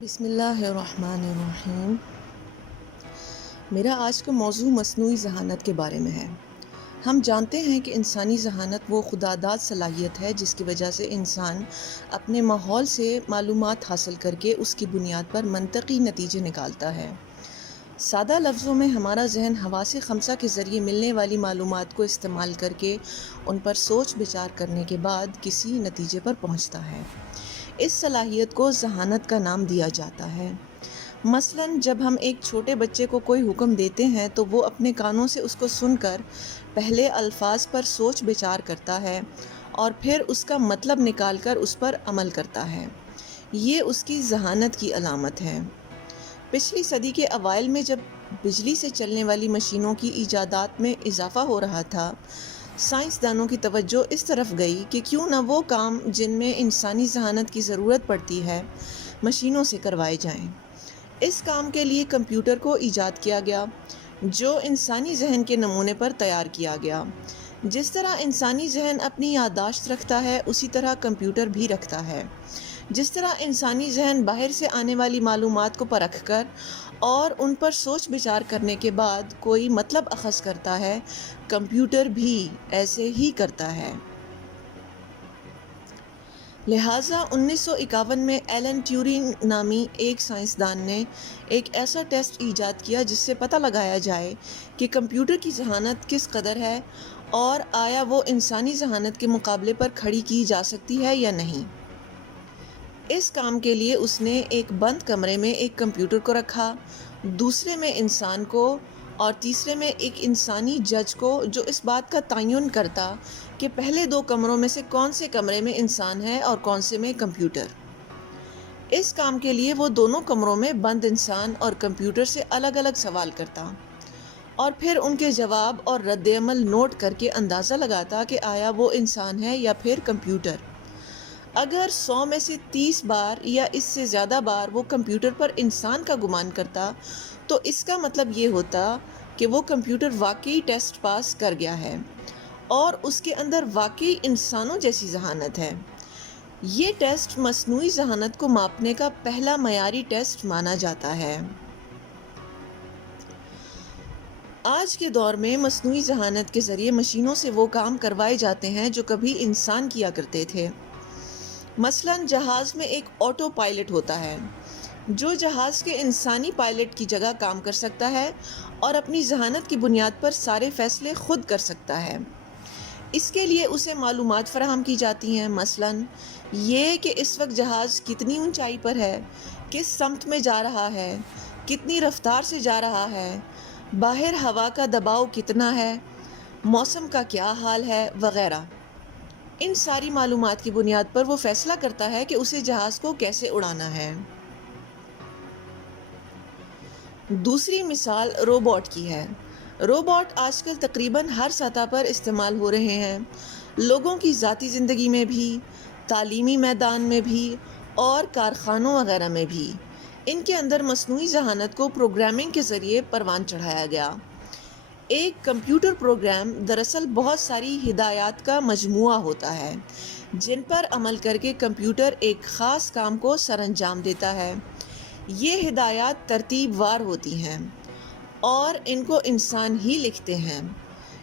بسم اللہ الرحمن الرحیم۔ میرا آج کا موضوع مصنوعی ذہانت کے بارے میں ہے۔ ہم جانتے ہیں کہ انسانی ذہانت وہ خداداد صلاحیت ہے جس کی وجہ سے انسان اپنے ماحول سے معلومات حاصل کر کے اس کی بنیاد پر منطقی نتیجے نکالتا ہے۔ سادہ لفظوں میں ہمارا ذہن حواس خمسہ کے ذریعے ملنے والی معلومات کو استعمال کر کے ان پر سوچ بچار کرنے کے بعد کسی نتیجے پر پہنچتا ہے۔ اس صلاحیت کو ذہانت کا نام دیا جاتا ہے۔ مثلاً جب ہم ایک چھوٹے بچے کو کوئی حکم دیتے ہیں تو وہ اپنے کانوں سے اس کو سن کر پہلے الفاظ پر سوچ بچار کرتا ہے اور پھر اس کا مطلب نکال کر اس پر عمل کرتا ہے۔ یہ اس کی ذہانت کی علامت ہے۔ پچھلی صدی کے اوائل میں جب بجلی سے چلنے والی مشینوں کی ایجادات میں اضافہ ہو رہا تھا، سائنسدانوں کی توجہ اس طرف گئی کہ کیوں نہ وہ کام جن میں انسانی ذہانت کی ضرورت پڑتی ہے مشینوں سے کروائے جائیں۔ اس کام کے لیے کمپیوٹر کو ایجاد کیا گیا، جو انسانی ذہن کے نمونے پر تیار کیا گیا۔ جس طرح انسانی ذہن اپنی یادداشت رکھتا ہے اسی طرح کمپیوٹر بھی رکھتا ہے۔ جس طرح انسانی ذہن باہر سے آنے والی معلومات کو پرکھ کر اور ان پر سوچ بچار کرنے کے بعد کوئی مطلب اخذ کرتا ہے، کمپیوٹر بھی ایسے ہی کرتا ہے۔ لہٰذا 1951 میں ایلن ٹیورنگ نامی ایک سائنسدان نے ایک ایسا ٹیسٹ ایجاد کیا جس سے پتہ لگایا جائے کہ کمپیوٹر کی ذہانت کس قدر ہے اور آیا وہ انسانی ذہانت کے مقابلے پر کھڑی کی جا سکتی ہے یا نہیں۔ اس کام کے لیے اس نے ایک بند کمرے میں ایک کمپیوٹر کو رکھا، دوسرے میں انسان کو اور تیسرے میں ایک انسانی جج کو جو اس بات کا تعین کرتا کہ پہلے دو کمروں میں سے کون سے کمرے میں انسان ہے اور کون سے میں کمپیوٹر۔ اس کام کے لیے وہ دونوں کمروں میں بند انسان اور کمپیوٹر سے الگ الگ سوال کرتا اور پھر ان کے جواب اور رد عمل نوٹ کر کے اندازہ لگاتا کہ آیا وہ انسان ہے یا پھر کمپیوٹر۔ اگر 100 میں سے 30 بار یا اس سے زیادہ بار وہ کمپیوٹر پر انسان کا گمان کرتا تو اس کا مطلب یہ ہوتا کہ وہ کمپیوٹر واقعی ٹیسٹ پاس کر گیا ہے اور اس کے اندر واقعی انسانوں جیسی ذہانت ہے۔ یہ ٹیسٹ مصنوعی ذہانت کو ماپنے کا پہلا معیاری ٹیسٹ مانا جاتا ہے۔ آج کے دور میں مصنوعی ذہانت کے ذریعے مشینوں سے وہ کام کروائے جاتے ہیں جو کبھی انسان کیا کرتے تھے۔ مثلاً جہاز میں ایک آٹو پائلٹ ہوتا ہے جو جہاز کے انسانی پائلٹ کی جگہ کام کر سکتا ہے اور اپنی ذہانت کی بنیاد پر سارے فیصلے خود کر سکتا ہے۔ اس کے لیے اسے معلومات فراہم کی جاتی ہیں، مثلاً یہ کہ اس وقت جہاز کتنی اونچائی پر ہے، کس سمت میں جا رہا ہے، کتنی رفتار سے جا رہا ہے، باہر ہوا کا دباؤ کتنا ہے، موسم کا کیا حال ہے، وغیرہ۔ ان ساری معلومات کی بنیاد پر وہ فیصلہ کرتا ہے کہ اسے جہاز کو کیسے اڑانا ہے۔ دوسری مثال روبوٹ کی ہے۔ روبوٹ آج کل تقریباً ہر سطح پر استعمال ہو رہے ہیں، لوگوں کی ذاتی زندگی میں بھی، تعلیمی میدان میں بھی اور کارخانوں وغیرہ میں بھی۔ ان کے اندر مصنوعی ذہانت کو پروگرامنگ کے ذریعے پروان چڑھایا گیا۔ ایک کمپیوٹر پروگرام دراصل بہت ساری ہدایات کا مجموعہ ہوتا ہے جن پر عمل کر کے کمپیوٹر ایک خاص کام کو سر انجام دیتا ہے۔ یہ ہدایات ترتیب وار ہوتی ہیں اور ان کو انسان ہی لکھتے ہیں۔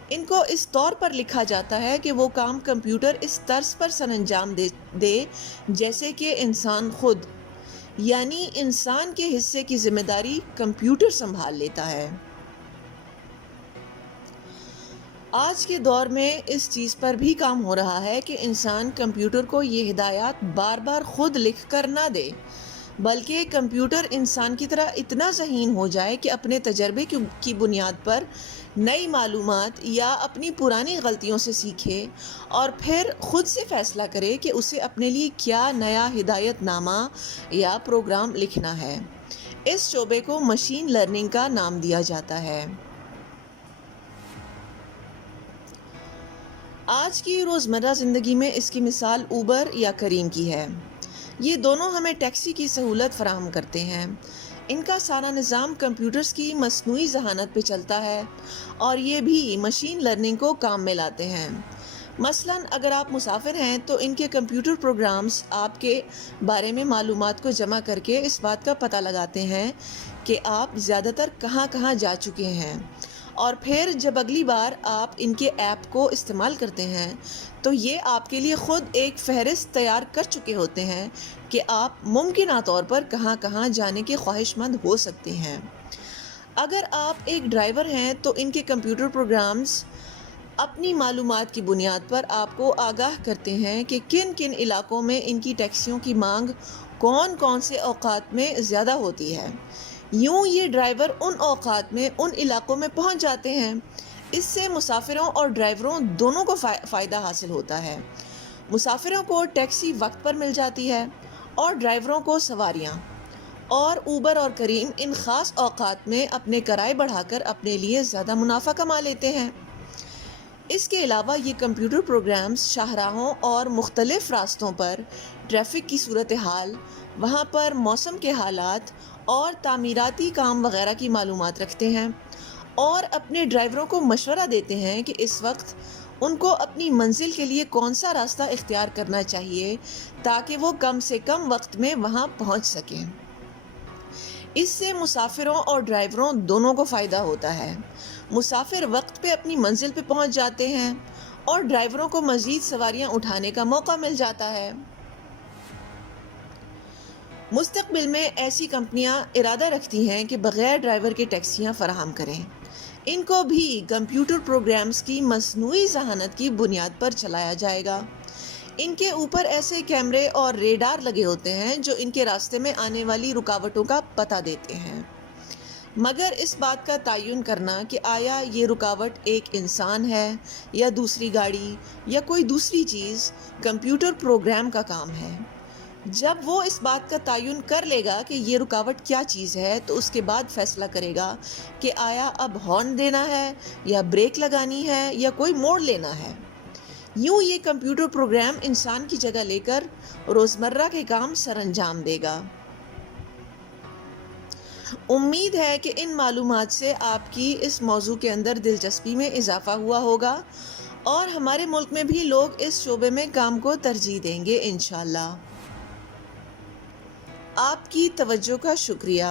ان کو اس طور پر لکھا جاتا ہے کہ وہ کام کمپیوٹر اس طرز پر سر انجام دے جیسے کہ انسان خود، یعنی انسان کے حصے کی ذمہ داری کمپیوٹر سنبھال لیتا ہے۔ آج کے دور میں اس چیز پر بھی کام ہو رہا ہے کہ انسان کمپیوٹر کو یہ ہدایات بار بار خود لکھ کر نہ دے، بلکہ کمپیوٹر انسان کی طرح اتنا ذہین ہو جائے کہ اپنے تجربے کی بنیاد پر نئی معلومات یا اپنی پرانی غلطیوں سے سیکھے اور پھر خود سے فیصلہ کرے کہ اسے اپنے لیے کیا نیا ہدایت نامہ یا پروگرام لکھنا ہے۔ اس شعبے کو مشین لرننگ کا نام دیا جاتا ہے۔ آج کی روزمرہ زندگی میں اس کی مثال اوبر یا کریم کی ہے۔ یہ دونوں ہمیں ٹیکسی کی سہولت فراہم کرتے ہیں۔ ان کا سارا نظام کمپیوٹرز کی مصنوعی ذہانت پہ چلتا ہے اور یہ بھی مشین لرننگ کو کام میں لاتے ہیں۔ مثلاً اگر آپ مسافر ہیں تو ان کے کمپیوٹر پروگرامز آپ کے بارے میں معلومات کو جمع کر کے اس بات کا پتہ لگاتے ہیں کہ آپ زیادہ تر کہاں کہاں جا چکے ہیں، اور پھر جب اگلی بار آپ ان کے ایپ کو استعمال کرتے ہیں تو یہ آپ کے لیے خود ایک فہرست تیار کر چکے ہوتے ہیں کہ آپ ممکنہ طور پر کہاں کہاں جانے کے خواہش مند ہو سکتے ہیں۔ اگر آپ ایک ڈرائیور ہیں تو ان کے کمپیوٹر پروگرامز اپنی معلومات کی بنیاد پر آپ کو آگاہ کرتے ہیں کہ کن کن علاقوں میں ان کی ٹیکسیوں کی مانگ کون کون سے اوقات میں زیادہ ہوتی ہے۔ یوں یہ ڈرائیور ان اوقات میں ان علاقوں میں پہنچ جاتے ہیں۔ اس سے مسافروں اور ڈرائیوروں دونوں کو فائدہ حاصل ہوتا ہے۔ مسافروں کو ٹیکسی وقت پر مل جاتی ہے اور ڈرائیوروں کو سواریاں، اور اوبر اور کریم ان خاص اوقات میں اپنے کرائے بڑھا کر اپنے لیے زیادہ منافع کما لیتے ہیں۔ اس کے علاوہ یہ کمپیوٹر پروگرامز شاہراہوں اور مختلف راستوں پر ٹریفک کی صورتحال، وہاں پر موسم کے حالات اور تعمیراتی کام وغیرہ کی معلومات رکھتے ہیں، اور اپنے ڈرائیوروں کو مشورہ دیتے ہیں کہ اس وقت ان کو اپنی منزل کے لیے کون سا راستہ اختیار کرنا چاہیے تاکہ وہ کم سے کم وقت میں وہاں پہنچ سکیں۔ اس سے مسافروں اور ڈرائیوروں دونوں کو فائدہ ہوتا ہے۔ مسافر وقت پہ اپنی منزل پہ پہنچ جاتے ہیں اور ڈرائیوروں کو مزید سواریاں اٹھانے کا موقع مل جاتا ہے۔ مستقبل میں ایسی کمپنیاں ارادہ رکھتی ہیں کہ بغیر ڈرائیور کے ٹیکسیاں فراہم کریں۔ ان کو بھی کمپیوٹر پروگرامز کی مصنوعی ذہانت کی بنیاد پر چلایا جائے گا۔ ان کے اوپر ایسے کیمرے اور ریڈار لگے ہوتے ہیں جو ان کے راستے میں آنے والی رکاوٹوں کا پتہ دیتے ہیں، مگر اس بات کا تعین کرنا کہ آیا یہ رکاوٹ ایک انسان ہے یا دوسری گاڑی یا کوئی دوسری چیز، کمپیوٹر پروگرام کا کام ہے۔ جب وہ اس بات کا تعین کر لے گا کہ یہ رکاوٹ کیا چیز ہے تو اس کے بعد فیصلہ کرے گا کہ آیا اب ہارن دینا ہے یا بریک لگانی ہے یا کوئی موڑ لینا ہے۔ یوں یہ کمپیوٹر پروگرام انسان کی جگہ لے کر روزمرہ کے کام سر انجام دے گا۔ امید ہے کہ ان معلومات سے آپ کی اس موضوع کے اندر دلچسپی میں اضافہ ہوا ہوگا اور ہمارے ملک میں بھی لوگ اس شعبے میں کام کو ترجیح دیں گے انشاءاللہ۔ آپ کی توجہ کا شکریہ۔